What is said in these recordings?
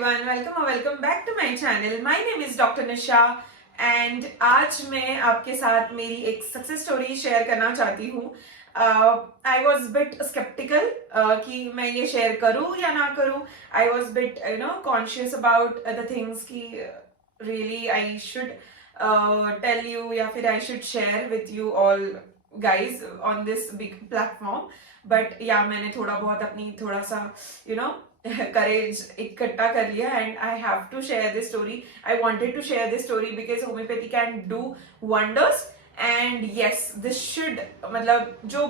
everyone, welcome back to my channel. My name is Dr. Nisha and आज मैं आपके साथ मेरी एक सक्सेस स्टोरी शेयर करना चाहती हूँ. I was bit skeptical कि मैं ये शेयर करूँ या ना करूँ. I was bit conscious about the things कि really I should tell you या फिर I should share with you all guys on this big platform. But yeah, मैंने थोड़ा बहुत अपनी थोड़ा सा courage इकट्ठा कर लिया and I have to share this story. I wanted to share this story because homeopathy can do wonders and yes, this should मतलब जो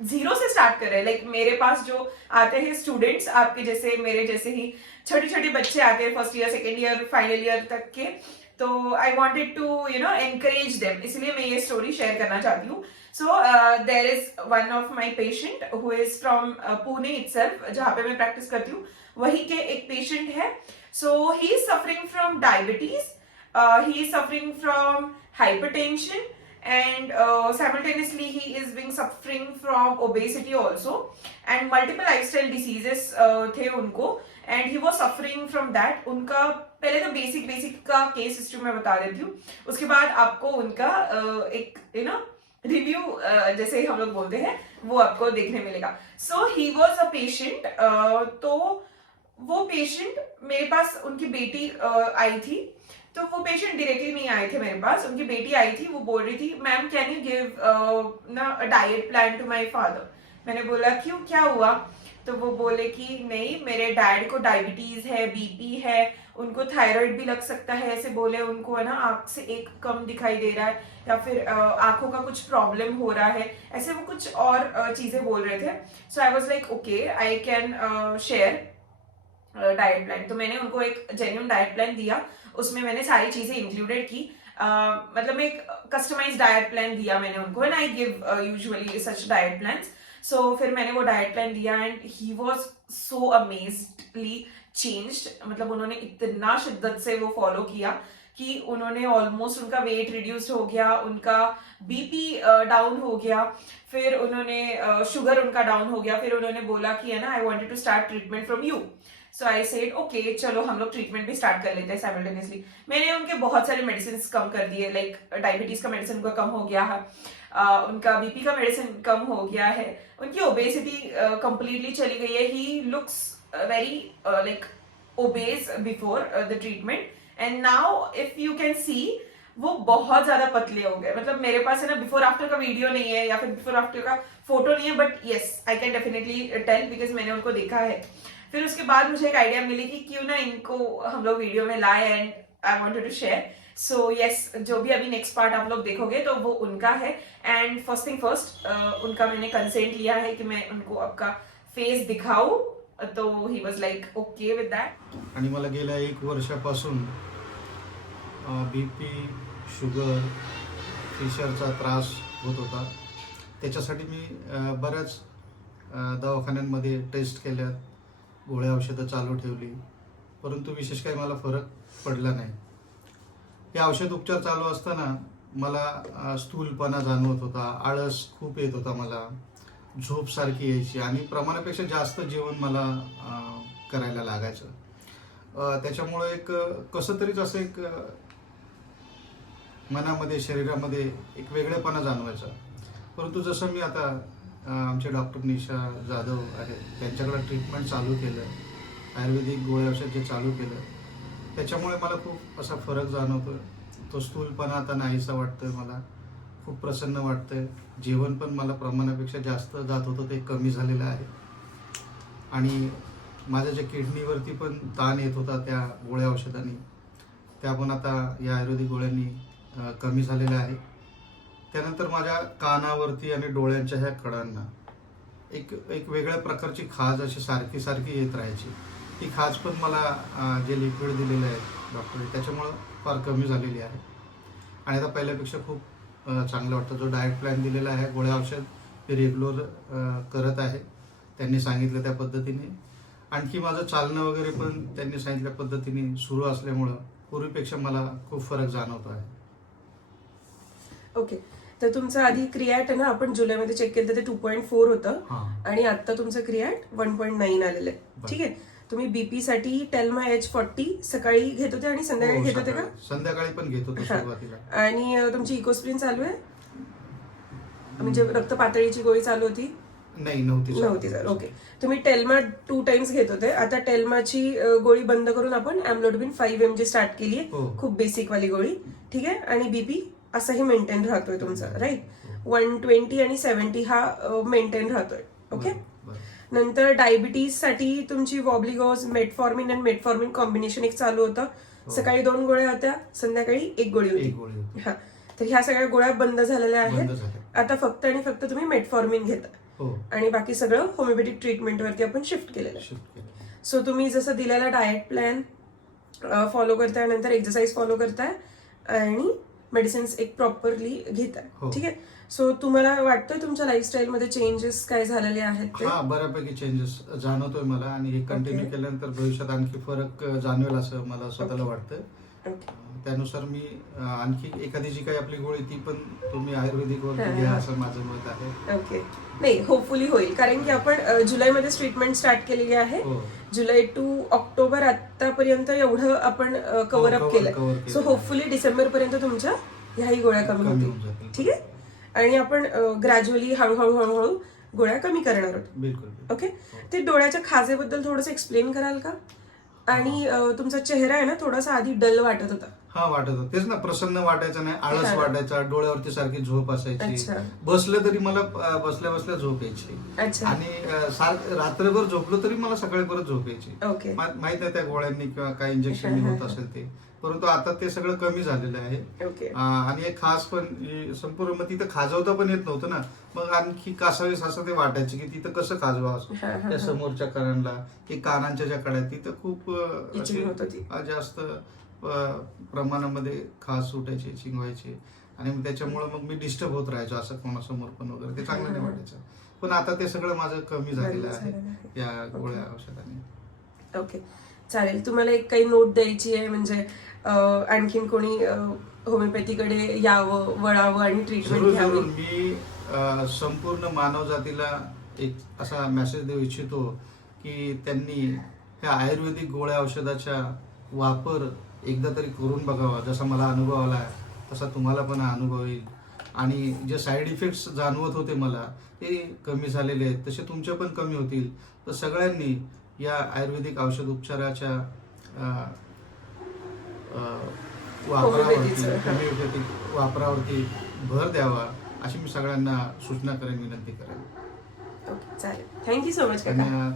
जीरो से स्टार्ट कर रहे हैं, लाइक मेरे पास जो आते हैं स्टूडेंट्स आपके जैसे मेरे जैसे ही छोटे छोटे बच्चे आते हैं first year second year final year तक के, तो I wanted to encourage them, इसलिए मैं ये स्टोरी शेयर करना चाहती हूँ. So there is one of my patient who is from Pune itself, जहाँ पे मैं प्रैक्टिस करती हूँ वही के एक पेशेंट है. So he is suffering from diabetes, he is suffering from hypertension and simultaneously he is being suffering from obesity also and multiple lifestyle diseases थे उनको and he was suffering from that. उनका पहले तो basic का केस history मैं बता देती हूँ, उसके बाद आपको उनका एक रिव्यू जैसे हम लोग बोलते हैं वो आपको देखने मिलेगा. So he was a patient, तो वो पेशेंट मेरे पास उनकी बेटी आई थी. तो वो पेशेंट डायरेक्टली नहीं आए थे मेरे पास, उनकी बेटी आई थी. वो बोल रही थी मैम कैन यू गिव ना a diet plan to my father. मैंने बोला क्यों, क्या हुआ? तो वो बोले कि नहीं मेरे डैड को डायबिटीज है, बीपी है, उनको थायराइड भी लग सकता है, ऐसे बोले. उनको है ना आंख से एक कम दिखाई दे रहा है या फिर आंखों का कुछ प्रॉब्लम हो रहा है, ऐसे वो कुछ और चीजें बोल रहे थे. So I was like okay I can share diet plan. तो मैंने उनको एक जेन्युइन डाइट प्लान दिया, उसमें मैंने सारी चीजें इंक्लूडेड की. मतलब एक कस्टमाइज डाइट प्लान दिया मैंने उनको and I give usually such diet plans. So फिर मैंने वो डाइट प्लान दिया and he was so अमेज्डली changed. मतलब उन्होंने इतना शिद्दत से वो फॉलो किया कि उन्होंने ऑलमोस्ट उनका वेट रिड्यूस हो गया, उनका बीपी डाउन हो गया, फिर उन्होंने शुगर उनका डाउन हो गया. फिर उन्होंने बोला कि है ना I wanted to start treatment from you. So I said okay चलो हम लोग ट्रीटमेंट भी स्टार्ट कर लेते हैं साइमल्टेनियसली. मैंने उनके बहुत सारे मेडिसिन कम कर दिए, लाइक डायबिटीज का मेडिसिन उनका कम हो गया है, उनका बीपी का मेडिसिन कम हो गया है, उनकी ओबेसिटी कंप्लीटली चली गई है. He looks very like obese before the treatment and now if you can see वो बहुत ज्यादा पतले हो गए. मतलब मेरे पास है ना बिफोर आफ्टर का वीडियो नहीं है या फिर बिफोर आफ्टर का फोटो नहीं है, but yes I can definitely tell because मैंने उनको देखा है. फिर उसके बाद मुझे एक आइडिया मिली कि क्यों ना इनको हम लोग वीडियो में लाए and I wanted to share. So yes, जो भी अभी नेक्स्ट पार्ट आप लोग देखोगे तो वो उनका है. एंड फर्स्ट थिंग फर्स्ट, उनका मैंने कंसेंट लिया है कि मैं उनको आपका फेस दिखाऊं, तो ही वाज लाइक ओके विद दैट. आणि मला गेल्या 1 वर्षापासून बीपी, शुगर, फिशरचा त्रास होत होता. त्याच्यासाठी मी बऱ्याच दवाखान्यांमध्ये टेस्ट केल्या, गोळ्या औषधं चालू ठेवली, परंतु विशेष काही मला फरक पडला नाही. हे औषध उपचार चालू असताना मला स्थूलपणा जाणवत होता, आळस खूप येत होता, मला झोप सारखी यायची आणि प्रमाणापेक्षा जास्त जेवण मला करायला लागायचं. त्याच्यामुळे एक कसं तरीच असं एक मनामध्ये शरीरामध्ये एक वेगळेपणा जाणवायचा. परंतु जसं मी आता आमचे डॉक्टर निशा जाधव आहेत त्यांच्याकडे ट्रीटमेंट चालू केलं, आयुर्वेदिक गोळ्या औषध जे चालू केलं, त्याच्यामुळे मला खूप असा फरक जाणवतो. तो स्थूलपणा आता नाहीसा वाटतोय, मला खूप प्रसन्न वाटतंय. जेवण पण मला प्रमाणापेक्षा जास्त जात होतं ते कमी झालेलं आहे आणि माझ्या जे किडनीवरती पण ताण येत होता त्या गोळ्या औषधांनी, त्या पण आता या आयुर्वेदिक गोळ्यांनी कमी झालेल्या आहे. त्यानंतर माझ्या कानावरती आणि डोळ्यांच्या ह्या कडांना एक वेगळ्या प्रकारची खाज अशी सारखी येत राहायची. ती खाज पण मला जे लिक्विड दिलेलं आहे डॉक्टरने त्याच्यामुळं फार कमी झालेली आहे आणि आता पहिल्यापेक्षा खूप चांगलं वाटतं. जो डाएट प्लॅन दिलेला आहे, गोळ्या औषध ते रेग्युलर करत आहे त्यांनी सांगितलं त्या पद्धतीने. आणखी माझं चालणं वगैरे पण त्यांनी सांगितल्या पद्धतीने सुरू असल्यामुळं पूर्वीपेक्षा मला खूप फरक जाणवतो आहे. ओके, तर तुमचं आधी क्रिएट आहे ना आपण जुलैमध्ये चेक केलं तर ते 2.4 होतं आणि आता तुमचं क्रिएट 1.9 आलेलं आहे. ठीक आहे, तुम्ही बीपी साठी टेल्मा H40 सकाळी घेत होते आणि संध्याकाळी हो, घेत होते का? संध्याकाळी पण घेत होतो हा. सुरुवातीला. आणि तुमची इकोस्प्रिन चालू आहे, म्हणजे रक्त पातळीची गोळी चालू होती? नाही, नव्हती सर. ओके. तुम्ही टेल्मा 2 टाइम्स घेत होते. आता टेल्माची गोळी बंद करून आपण अॅम्लोडबिन 5 mg स्टार्ट केली आहे. हो. खूप बेसिक वाली गोळी, ठीक आहे. आणि बीपी असाही मेंटेन राहतोय तुमचा, राईट. हो. 120 आणि 70 हा मेंटेन राहतोय. ओके. बरं. नंतर डायबिटीज साठी तुमची वॉब्लिगॉज, मेटफॉर्मिन आणि मेटफॉर्मिन कॉम्बिनेशन एक चालू होतं. हो. सकाळी 2 गोळ्या होत्या, संध्याकाळी 1 गोळी एक होती. गोळी होती. हा. तर ह्या सगळ्या गोळ्या बंद झालेल्या आहेत. बंद झाल्या. आता फक्त आणि फक्त तुम्ही मेटफॉर्मिन घेता हो. आणि बाकी सगळं होमिओपॅथिक ट्रीटमेंटवरती आपण शिफ्ट केलेलं आहे. शिफ्ट केलं. सो तुम्ही जसं दिलेला डाएट प्लॅन फॉलो करताय, नंतर एक्सरसाइज फॉलो करताय आणि मेडिसिन्स एक प्रॉपरली घेताय, हो. ठीक आहे. सो तुम्हाला वाटतंय तुमच्या लाईफस्टाईल मध्ये चेंजेस काय झालेले आहेत ते? हा, बऱ्यापैकी चेंजेस जाणवतोय मला आणि हे कंटिन्यू Okay. केल्यानंतर भविष्यात आणखी फरक जाणवेल असं मला स्वतःला Okay. वाटतं. ओके. त्यानुसार मी आणखी एखादी जी काही आपली गोळी ती पण तुम्ही आयुर्वेदिक वरती हा, घ्या हा. असं माझं मत आहे. ओके. नाही, होपफुली होईल, कारण की आपण जुलैमध्ये ट्रीटमेंट स्टार्ट केलेली आहे. हो. जुलै टू ऑक्टोबर आतापर्यंत एवढं आपण कव्हर अप cover केलंय. केलंय. सो होपफुली डिसेंबर पर्यंत तुमच्या ह्याही गोळ्या कमी कमी होतील, होऊन जातील. ठीक आहे. आणि आपण ग्रॅज्युअली हळूहळू गोळ्या कमी करणार आहोत. बिलकुल. ओके. हो. ते डोळ्याच्या खाजेबद्दल थोडंसं एक्सप्लेन कराल का? आणि तुमचा चेहरा आहे ना थोडासा आधी डल वाटत होता. हा, वाटत होतं. तेच ना, प्रसन्न वाटायचं नाही, आळस हा. वाटायचा, डोळ्यावरती सारखी झोप असायची. अच्छा. बसलं तरी मला बसल्या बसल्या झोप यायची. अच्छा. आणि रात्रभर झोपलो तरी मला सकाळी परत झोप यायची. ओके. माहित नाही त्या गोळ्यांनी किंवा काय इंजेक्शन होत असेल ते, परंतु आता ते सगळं कमी झालेलं आहे. ओके. आणि एक खास पण संपूर्ण मग तिथं खाजवता पण येत नव्हतं ना, मग आणखी कासावीस असं ते वाटायचे की तिथं कसं खाजवावं हा, हा, त्या हा. समोरच्या कणांना, की कानांच्या ज्या कड्या तिथं खूप Itching होत होती. जास्त प्रमाणामध्ये खास सुटायची, इचिंग व्हायची आणि मग त्याच्यामुळे मग मी डिस्टर्ब होत राहायचो असं कोणासमोर पण वगैरे, ते चांगलं नाही वाटायचं. पण आता ते सगळं माझं कमी झालेलं आहे या गोळ्या औषधाने. ओके, चालेल. तुम्हाला एक काही नोट द्यायची आहे, म्हणजे आणखीन कोणी होमिओपॅथीकडे यावं, वळावं आणि ट्रीटमेंट जरूर घ्यावी? मी संपूर्ण मानव जातीला एक असा मेसेज देऊ इच्छितो की त्यांनी ह्या आयुर्वेदिक गोळ्या औषधाचा वापर एकदा तरी करून बघावा. जसा मला अनुभव आला तसा तुम्हाला पण हा अनुभव येईल आणि जे साईड इफेक्ट्स जाणवत होते मला ते कमी झालेले आहेत, तसे तुमचे पण कमी होतील. तर सगळ्यांनी या आयुर्वेदिक औषध उपचाराच्या वापरावरती, होमिओपॅथिक वापरावरती भर द्यावा अशी मी सगळ्यांना सूचना करेन, विनंती करेन. ओके, चालेल. थँक्यू सो मच काका. धन्यवाद.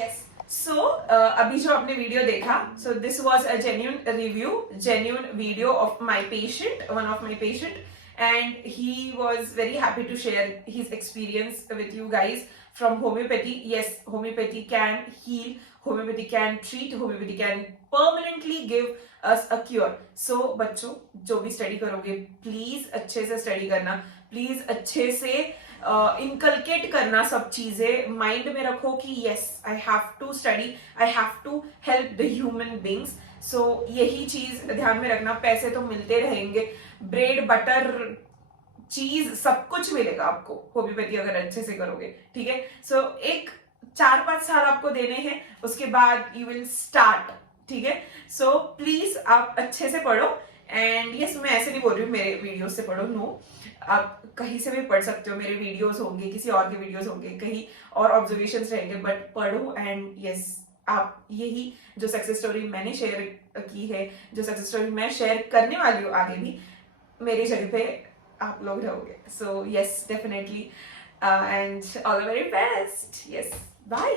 यस. सो अभी जो आपने वीडियो देखा, so this was a genuine review, genuine video of my patient, one of my patient, and he was very happy to share his experience with you guys from homeopathy. Yes, homeopathy can heal, homeopathy can treat, homeopathy can permanently give us a cure. So बच्चों, जो भी study करोगे please अच्छे से study करना, please अच्छे से inculcate करना सब चीजें mind में रखो कि yes I have to study, I have to help the human beings. So यही चीज ध्यान में रखना. पैसे तो मिलते रहेंगे, ब्रेड बटर चीज सब कुछ मिलेगा आपको होम्योपैथी अगर अच्छे से करोगे, ठीक है. सो एक 4-5 साल आपको देने हैं, उसके बाद यू विल स्टार्ट, ठीक है. सो प्लीज आप अच्छे से पढ़ो. एंड यस, मैं ऐसे नहीं बोल रही हूँ मेरे वीडियोस से पढ़ो, नो, आप कहीं से भी पढ़ सकते हो. मेरे वीडियोस होंगे, किसी और के वीडियोस होंगे, कहीं और ऑब्जर्वेशंस रहेंगे, बट पढ़ो. एंड यस, आप यही जो सक्सेस स्टोरी मैंने शेयर की है, जो सक्सेस स्टोरी मैं शेयर करने वाली हूँ आगे भी, मेरी जगह पे आप लोग रहोगे. So yes, definitely, and all the very best. Yes, bye.